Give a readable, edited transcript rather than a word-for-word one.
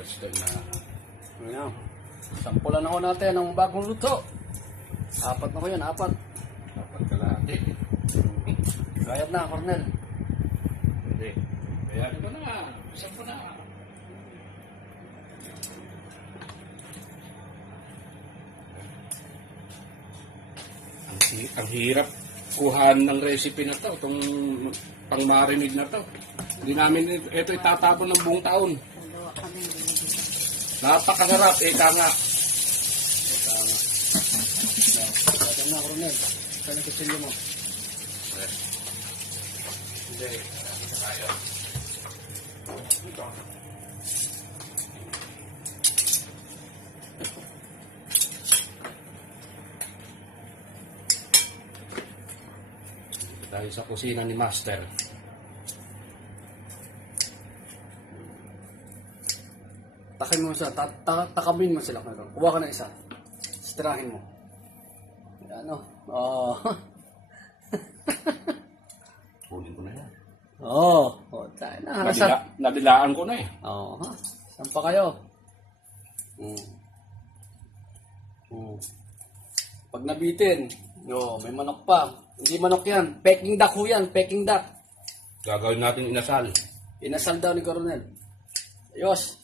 Gusto na. Ayan. Sampulan ako natin ang bagong luto. 4 na ko yun, 4. Dapat kalahati. Kayat na, Cornel. Hindi. Kaya ano ba na? Isang pa na. Ang hirap kuhan ng recipe na to, itong pang-marinade na to. Hindi namin ito itatapon ng buong taon. Napakasarap, eka nga. Kayat na, Cornel. Saan ang kutsilyo mo? Hindi, tayo. Ito. Tayo sa kusina ni Master. Takin mo siya, takamin mo sila. Kuha ka na isa. Sitirahin mo. Ano? Oh. Kunin ko na yan. Oh, tayo na. Nadilaan ko na eh. Oh, ha? Saan pa kayo? Pag nabitin, may manok pa. Hindi manok yan. Peking duck ho yan. Peking duck. Gagawin natin inasal. Inasal daw ni Coronel. Ayos.